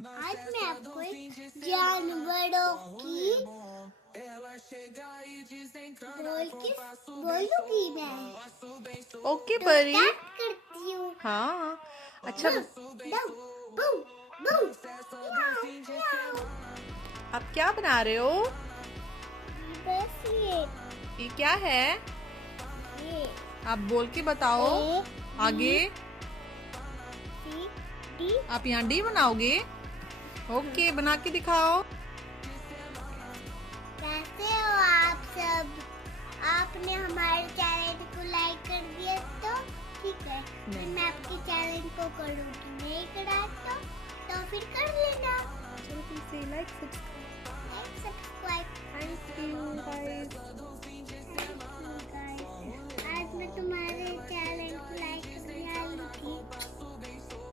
आज मैं आपको एक जानवरों की बोलूंगी मैं। ओके तो परी। स्टार्ट करती हूँ। हाँ अच्छा। आप क्या बना रहे हो? बस ये क्या है? ये आप बोल के बताओ। A, आगे B, C, D। आप यहाँ डी बनाओगे? ओके बना के दिखाओ। कैसे हो आप सब? आपने हमारे चैनल को लाइक कर दिया तो ठीक है, फिर मैं आपके चैनल को करूँगी, नहीं करा तो फिर कर लेना। जल्दी से like subscribe. Thank you guys. आज मैं तुम्हारे